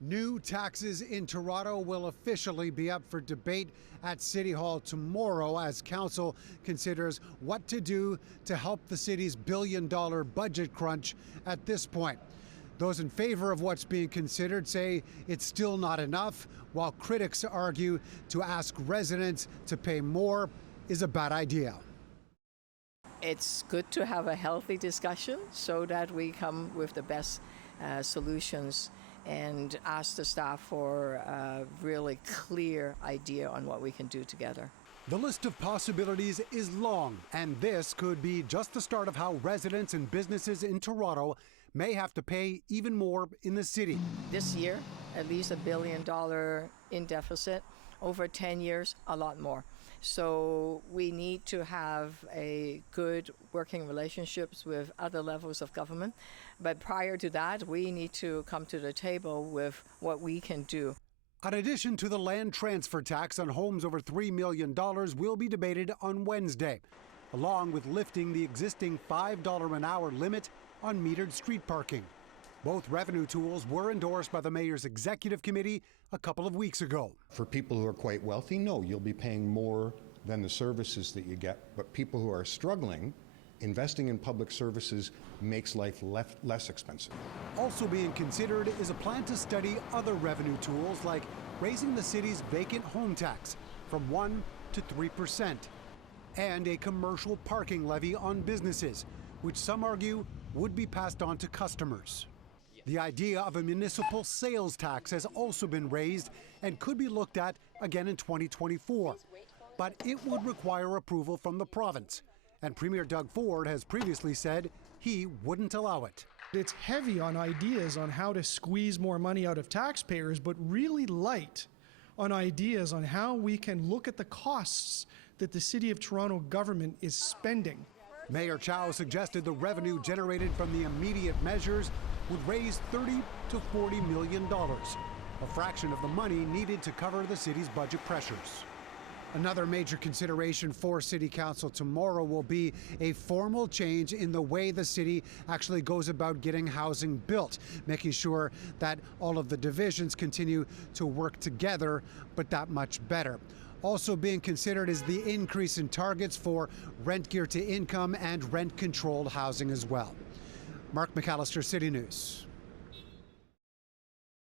New taxes in Toronto will officially be up for debate at City Hall tomorrow as Council considers what to do to help the city's billion-dollar budget crunch at this point. Those in favor of what's being considered say it's still not enough, while critics argue to ask residents to pay more is a bad idea. It's good to have a healthy discussion so that we come with the best solutions and ask the staff for a really clear idea on what we can do together. The list of possibilities is long, and this could be just the start of how residents and businesses in Toronto may have to pay even more in the city. This year, at least $1 billion in deficit. Over 10 years, a lot more. So we need to have a good working relationships with other levels of government. But prior to that, we need to come to the table with what we can do. In addition to the land transfer tax on homes over $3 million will be debated on Wednesday, along with lifting the existing $5 an hour limit on metered street parking. Both revenue tools were endorsed by the Mayor's Executive Committee a couple of weeks ago. For people who are quite wealthy, no, you'll be paying more than the services that you get. But people who are struggling, investing in public services makes life less expensive. Also being considered is a plan to study other revenue tools like raising the city's vacant home tax from 1% to 3% and a commercial parking levy on businesses, which some argue would be passed on to customers. The idea of a municipal sales tax has also been raised and could be looked at again in 2024. But it would require approval from the province. And Premier Doug Ford has previously said he wouldn't allow it. It's heavy on ideas on how to squeeze more money out of taxpayers, but really light on ideas on how we can look at the costs that the City of Toronto government is spending. Mayor Chow suggested the revenue generated from the immediate measures would raise $30 to $40 million, a fraction of the money needed to cover the city's budget pressures. Another major consideration for City Council tomorrow will be a formal change in the way the city actually goes about getting housing built, making sure that all of the divisions continue to work together, but that much better. Also being considered is the increase in targets for rent geared to income and rent-controlled housing as well. Mark McAllister, City News.